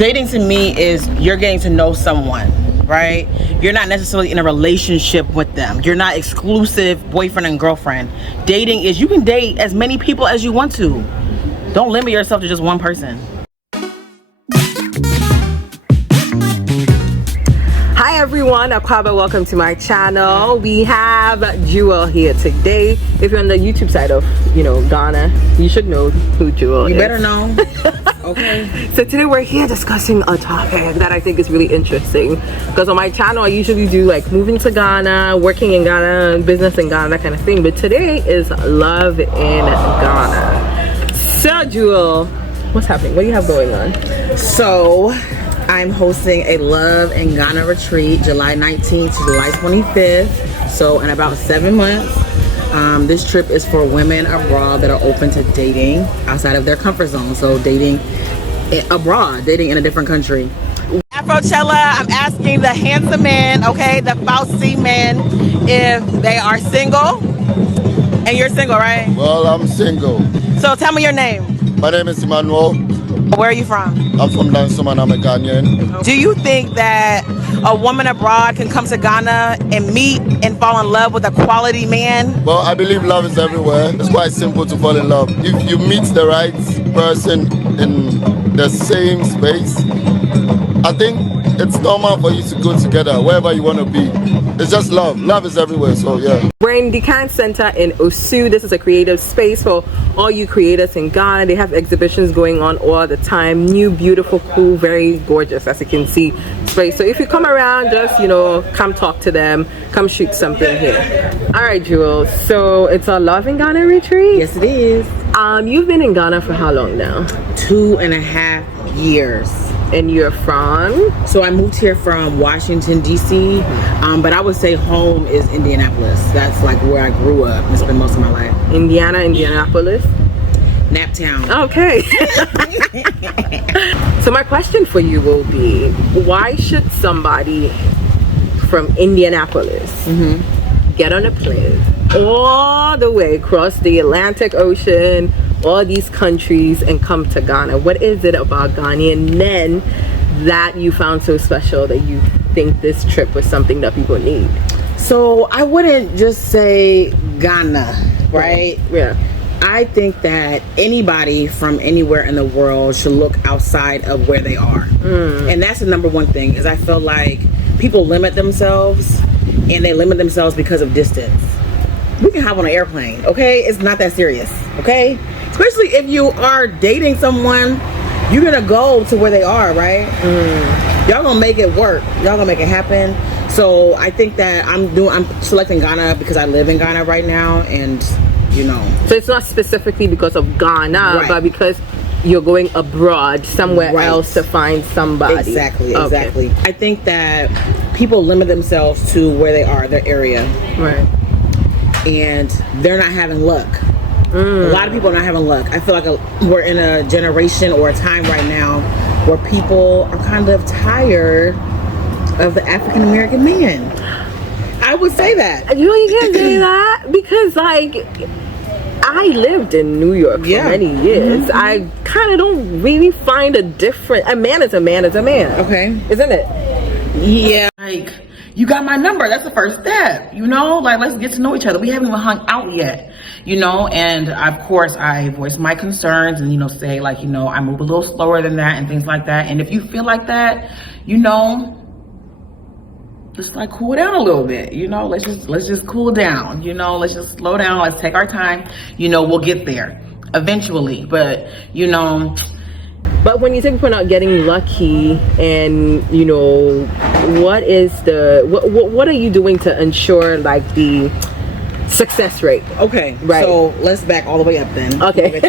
Dating to me is you're getting to know someone, right? You're not necessarily in a relationship with them. You're not exclusive boyfriend and girlfriend. Dating is you can date as many people as you want to. Don't limit yourself to just one person. Hi everyone, Akwaba, welcome to my channel. We have Jewel here today. If you're on the YouTube side of, Ghana, you should know who Jewel is. You better know. Okay. So today we're here discussing a topic that I think is really interesting. Because on my channel, I usually do like moving to Ghana, working in Ghana, business in Ghana, that kind of thing. But today is love in Ghana. So Jewel, what's happening? What do you have going on? So, I'm hosting a Love in Ghana retreat July 19th to July 25th. So in about 7 months, this trip is for women abroad that are open to dating outside of their comfort zone. So dating abroad, dating in a different country. Afrochella, I'm asking the handsome men, okay, the Fausty men, if they are single. And you're single, right? Well, I'm single. So tell me your name. My name is Emmanuel. Where are you from? I'm from Dansum and I'm a Ghanaian. Do you think that a woman abroad can come to Ghana and meet and fall in love with a quality man? Well, I believe love is everywhere. It's quite simple to fall in love. If you meet the right person in the same space, I think it's normal for you to go together wherever you want to be. It's just love. Love is everywhere, so yeah. We're in the Can Center in Osu. This is a creative space for all you creators in Ghana. They have exhibitions going on all the time. New, beautiful, cool, very gorgeous, as you can see, space. So if you come around, just, come talk to them. Come shoot something here. All right, Jewel. So it's a Love in Ghana retreat? Yes, it is. You've been in Ghana for how long now? 2.5 years. And you're from? So I moved here from Washington, D.C., but I would say home is Indianapolis. That's like where I grew up and spent most of my life. Indianapolis? Naptown. Okay. So my question for you will be, why should somebody from Indianapolis get on a plane all the way across the Atlantic Ocean, all these countries, and come to Ghana? What is it about Ghanaian men that you found so special that you think this trip was something that people need? So I wouldn't just say Ghana, right? Yeah. I think that anybody from anywhere in the world should look outside of where they are. And that's the number one thing, is I feel like people limit themselves, and they limit themselves because of distance. We can hop on an airplane, okay? It's not that serious, okay? Especially if you are dating someone, you're gonna go to where they are, right? Y'all gonna make it work. Y'all gonna make it happen. So I think that I'm selecting Ghana because I live in Ghana right now, and So it's not specifically because of Ghana, right, but because you're going abroad somewhere else to find somebody. Exactly. Okay. I think that people limit themselves to where they are, their area. Right. And they're not having luck. A lot of people are not having luck. I feel like we're in a generation or a time right now where people are kind of tired of the African American man. I would say that. You can't say that, because I lived in New York for many years. I kind of don't really find a difference. A man is a man is a man. Okay. Isn't it? Yeah. Like, you got my number. That's the first step. Let's get to know each other. We haven't even hung out yet. And of course I voice my concerns and, say I move a little slower than that and things like that. And if you feel like that, just cool down a little bit, let's just cool down, let's just slow down. Let's take our time. We'll get there eventually. But, But when you say people are not getting lucky, and what are you doing to ensure the success rate? Okay, right. So let's back all the way up then. Okay.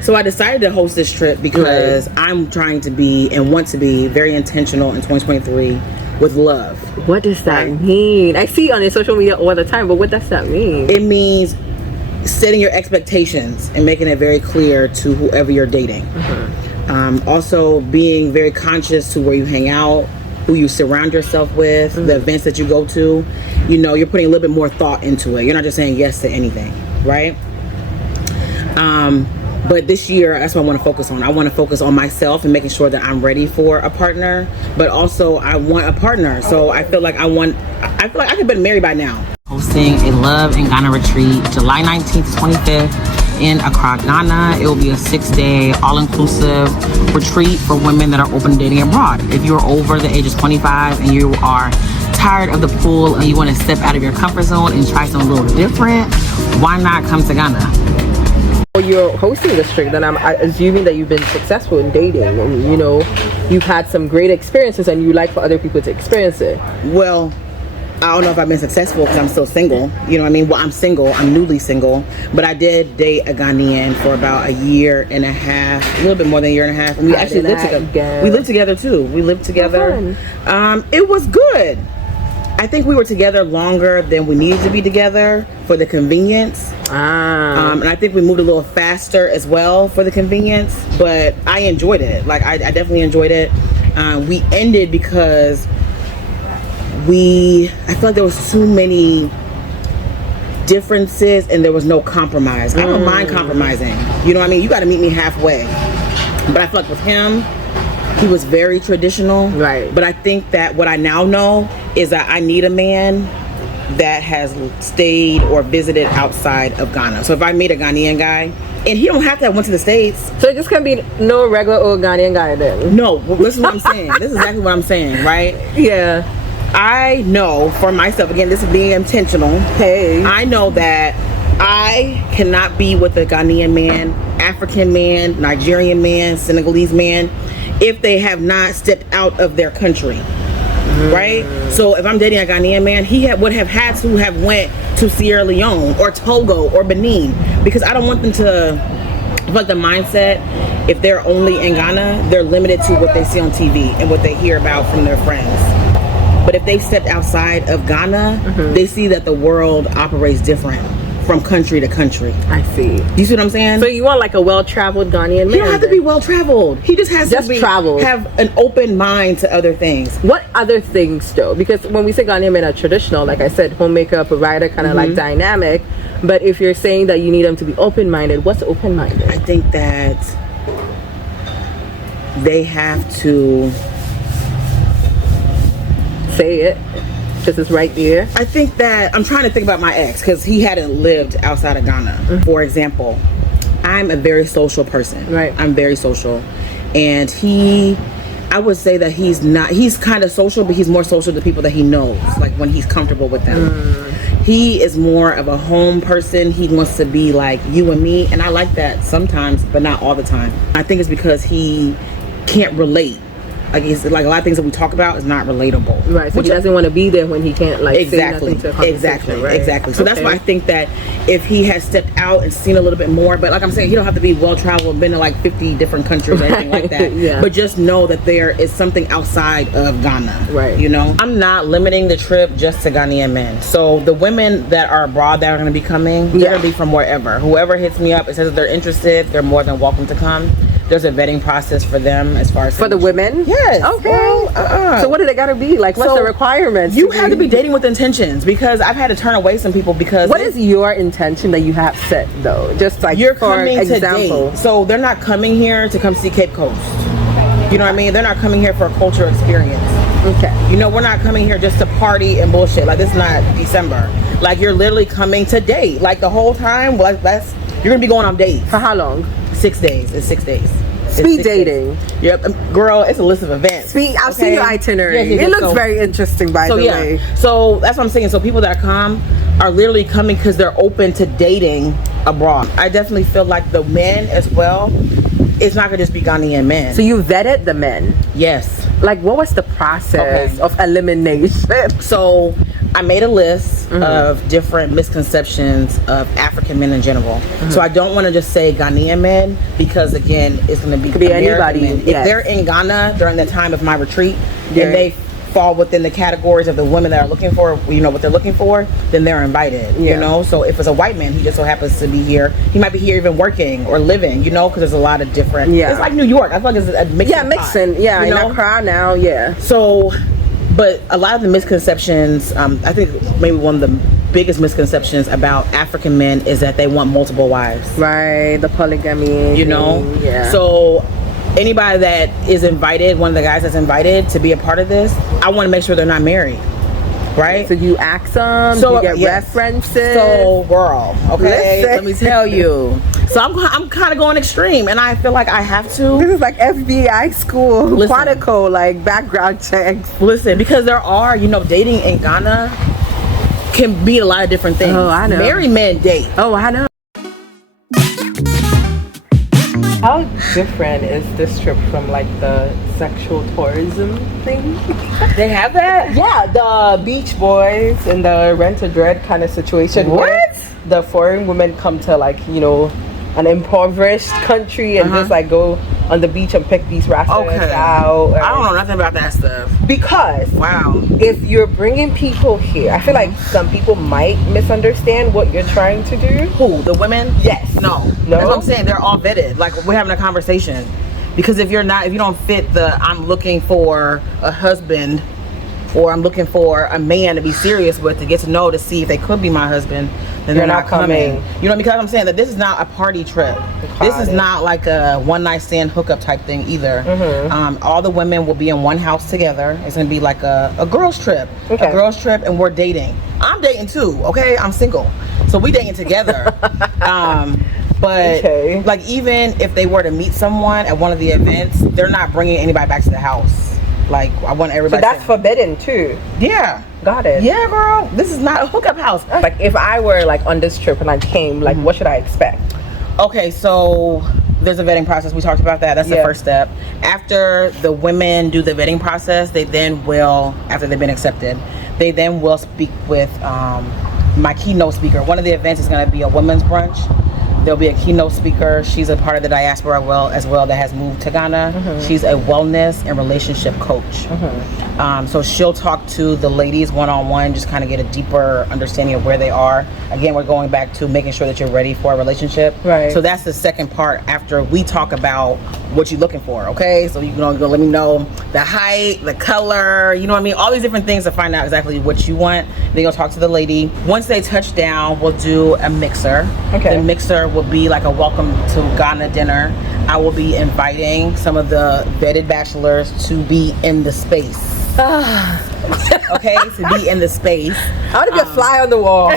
So I decided to host this trip because I'm trying to be and want to be very intentional in 2023 with love. What does that mean? I see on your social media all the time, but what does that mean? It means setting your expectations and making it very clear to whoever you're dating. Also being very conscious to where you hang out, who you surround yourself with, the events that you go to. You're putting a little bit more thought into it. You're not just saying yes to anything, right? But this year, that's what I want to focus on. I want to focus on myself and making sure that I'm ready for a partner. But also, I want a partner. So I feel like I could have been married by now. Hosting a Love in Ghana retreat, July 19th to 25th in Accra, Ghana. It will be a 6-day, all-inclusive retreat for women that are open to dating abroad. If you're over the age of 25 and you are tired of the pool and you want to step out of your comfort zone and try something a little different, why not come to Ghana? You're hosting this trip, then I'm assuming that you've been successful in dating, and you know you've had some great experiences, and you like for other people to experience it. Well, I don't know if I've been successful because I'm still single. You know what I mean? Well, I'm single. I'm newly single. But I did date a Ghanaian for about a year and a half, a little bit more than a year and a half. And we actually lived together. We lived together too. We lived together. It was good. I think we were together longer than we needed to be together for the convenience. And I think we moved a little faster as well for the convenience. But I enjoyed it. Like, I definitely enjoyed it. We ended because I feel like there was too many differences and there was no compromise. I don't mind compromising. You know what I mean? You got to meet me halfway. But I feel like with him, he was very traditional. Right. But I think that what I now know is that I need a man that has stayed or visited outside of Ghana. So if I meet a Ghanaian guy, and he don't have to have went to the States. So it just can't be no regular old Ghanaian guy then? No, well, this is what I'm saying. This is exactly what I'm saying, right? Yeah. I know for myself, again, this is being intentional. Hey. I know that I cannot be with a Ghanaian man, African man, Nigerian man, Senegalese man, if they have not stepped out of their country. Right? So if I'm dating a Ghanaian man, he would have had to have went to Sierra Leone or Togo or Benin, because I don't want them to, like, the mindset, if they're only in Ghana, they're limited to what they see on TV and what they hear about from their friends. But if they stepped outside of Ghana, they see that the world operates different from country to country. I see. Do you see what I'm saying? So you want like a well-traveled Ghanaian man? He don't have to be well-traveled. He just has to travel. Have an open mind to other things. What other things though? Because when we say Ghanaian men are traditional, like I said, homemaker, provider, kind of like dynamic. But if you're saying that you need them to be open-minded, what's open-minded? I think that they have to say it. This is right there. I think that I'm trying to think about my ex, because he hadn't lived outside of Ghana. For example, I'm a very social person. Right. I'm very social. And I would say that he's kind of social, but he's more social to people that he knows, like when he's comfortable with them. He is more of a home person. He wants to be like you and me. And I like that sometimes, but not all the time. I think it's because he can't relate. Like, it's like a lot of things that we talk about is not relatable. Right. So he doesn't want to be there when he can't say nothing to a exactly. Right? Exactly. So that's why I think that if he has stepped out and seen a little bit more, but like I'm saying, he don't have to be well-traveled, been to like 50 different countries or anything like that. Yeah. But just know that there is something outside of Ghana. Right. You know? I'm not limiting the trip just to Ghanaian men. So the women that are abroad that are going to be coming, they're going to be from wherever. Whoever hits me up and says that they're interested, they're more than welcome to come. There's a vetting process for them as far as for the women. Yes. Okay. So what do they gotta be like? What's the requirements? You have to be dating with intentions, because I've had to turn away some people because. What is your intention that you have set though? Just like you're for coming example. to date. So they're not coming here to come see Cape Coast. You know what I mean? They're not coming here for a cultural experience. Okay. You know, we're not coming here just to party and bullshit. Like, this is not December. Like, you're literally coming to date. Like, the whole time. Well, you're gonna be going on dates. For how long? 6 days. It's 6 days. Speed dating. Yep, girl, it's a list of events. I've seen your itinerary. It looks very interesting, by the way. So that's what I'm saying. So people that come are literally coming because they're open to dating abroad. I definitely feel like the men as well, it's not gonna just be Ghanaian men. So you vetted the men? Yes. Like, what was the process of elimination? So I made a list of different misconceptions of African men in general. So I don't want to just say Ghanaian men, because again, it's going to be anybody. Men. If they're in Ghana during the time of my retreat and they fall within the categories of the women that are looking for, you know, what they're looking for, then they're invited. You know, so if it's a white man, he just so happens to be here, he might be here even working or living, you know, because there's a lot of different. It's like New York. I feel like it's a mixing. Yeah, you in know? Accra now. Yeah. So, but a lot of the misconceptions, I think maybe one of the biggest misconceptions about African men is that they want multiple wives. Right, the polygamy. You know? thing, yeah. So anybody that is invited, one of the guys that's invited to be a part of this, I want to make sure they're not married. Right? So you ask them, So, you get yes. references. So, girl, okay, Listen. let me tell you. So I'm kind of going extreme, and I feel like I have This to. is like FBI school, Listen. Quantico, like background checks. Listen, because there are, dating in Ghana can be a lot of different things. Oh, I know. Married men date. Oh, I know. How different is this trip from like the sexual tourism thing? They have that? Yeah, the beach boys and the rent a dread kind of situation. What? Where the foreign women come to like, an impoverished country and just like go on the beach and pick these rascals out. I don't know nothing about that stuff. Because Wow. if you're bringing people here, I feel like some people might misunderstand what you're trying to do. Who? The women? Yes. No. No? That's what I'm saying. They're all vetted. Like, we're having a conversation. Because if you don't fit the I'm looking for a husband or I'm looking for a man to be serious with, to get to know, to see if they could be my husband, then they're not coming. Because I'm saying that this is not a party trip. This is not like a one night stand hookup type thing either. All the women will be in one house together. It's gonna be like a girls trip. Okay. A girls trip, and we're dating. I'm dating too, okay? I'm single. So we dating together. But like, even if they were to meet someone at one of the events, they're not bringing anybody back to the house. Like, I want everybody. So that's forbidden too. Yeah. Got it. Yeah, girl. This is not a hookup house. Like, if I were like on this trip and I came, like, what should I expect? Okay, so there's a vetting process. We talked about that. That's the first step. After the women do the vetting process, they then will, after they've been accepted, they then will speak with my keynote speaker. One of the events is going to be a women's brunch. There'll be a keynote speaker. She's a part of the diaspora as well that has moved to Ghana. She's a wellness and relationship coach. So she'll talk to the ladies one-on-one, just kind of get a deeper understanding of where they are. Again, we're going back to making sure that you're ready for a relationship. Right. So that's the second part after we talk about what you're looking for, okay? So you can go let me know the height, the color, you know what I mean? All these different things to find out exactly what you want. Then you'll talk to the lady. Once they touch down, we'll do a mixer. Okay. The mixer will be like a welcome to Ghana dinner. I will be inviting some of the vetted bachelors to be in the space. Okay, to be in the space. I want to be a fly on the wall.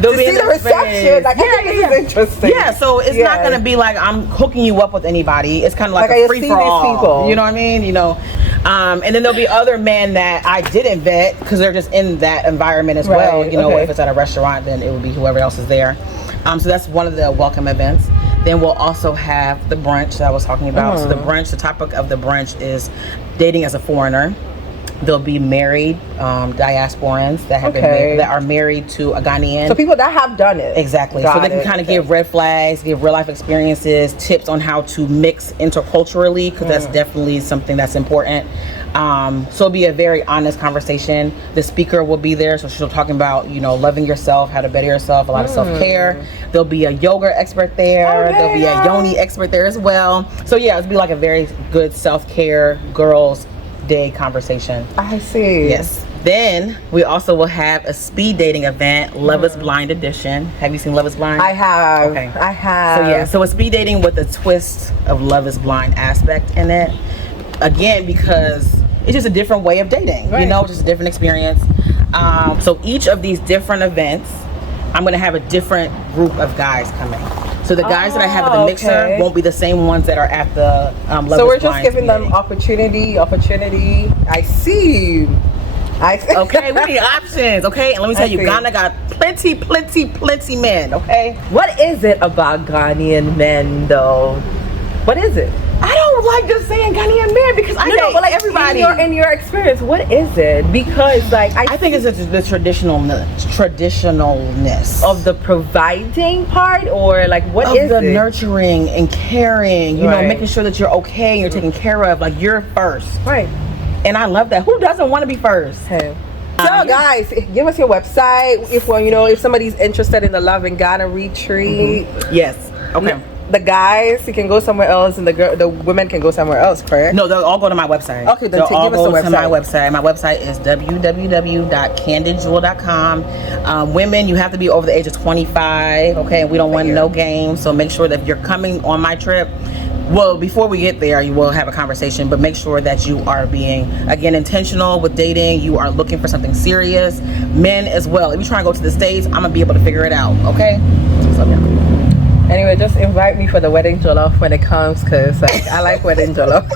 They'll be see in the reception. space. Like, I think this is interesting. Yeah, so it's not going to be like I'm hooking you up with anybody. It's kind of like I a see free for all. these people. You know what I mean? And then there'll be other men that I didn't vet because they're just in that environment as well. If it's at a restaurant, then it would be whoever else is there. So that's one of the welcome events. Then we'll also have the brunch that I was talking about. So the topic of the brunch is dating as a foreigner. There'll be married diasporans that have been that are married to a Ghanaian. So people that have done it. Exactly. So they can kind of give red flags, give real life experiences, tips on how to mix interculturally, because that's definitely something that's important. So it'll be a very honest conversation. The speaker will be there, so she'll talking about, loving yourself, how to better yourself, a lot of self-care. There'll be a yoga expert there. There'll be a yoni expert there as well. So yeah, it'll be like a very good self-care girls day conversation. I see. Yes. Then we also will have a speed dating event, Love is Blind edition. Have you seen Love is Blind? I have. Okay. I have. So a speed dating with a twist of Love is Blind aspect in it. Again, because it's just a different way of dating. Right. Just a different experience. So each of these different events, I'm going to have a different group of guys coming. So the guys that I have at the mixer won't be the same ones that are at the Love is Blind. So we're just giving them opportunity. I see. Okay, we need options, okay? And let me tell you, Ghana got plenty men, okay? What is it about Ghanaian men, though? What is it? I don't like just saying Ghanaian men because I know, but like everybody. In your experience, what is it? Because I think it's the traditionalness of the providing part, or like what is the it? Nurturing and caring, making sure that you're okay and you're taken care of, like you're first. Right. And I love that. Who doesn't want to be first? Okay. So guys, give us your website if somebody's interested in the Love in Ghana retreat. Yes. Okay. the guys, you can go somewhere else, and the women can go somewhere else, correct? No, they'll all go to my website. Okay, then they'll all give us go the to my website. website. My website is www.candidzjewel.com. Women, you have to be over the age of 25. Okay, we don't want no games, so make sure that if you're coming on my trip, well, before we get there, you will have a conversation, but make sure that you are being, again, intentional with dating. You are looking for something serious. Men as well. If you're trying to go to the States, I'm gonna be able to figure it out. Okay, so yeah. Anyway, just invite me for the wedding jollof when it comes, because I like wedding jollof.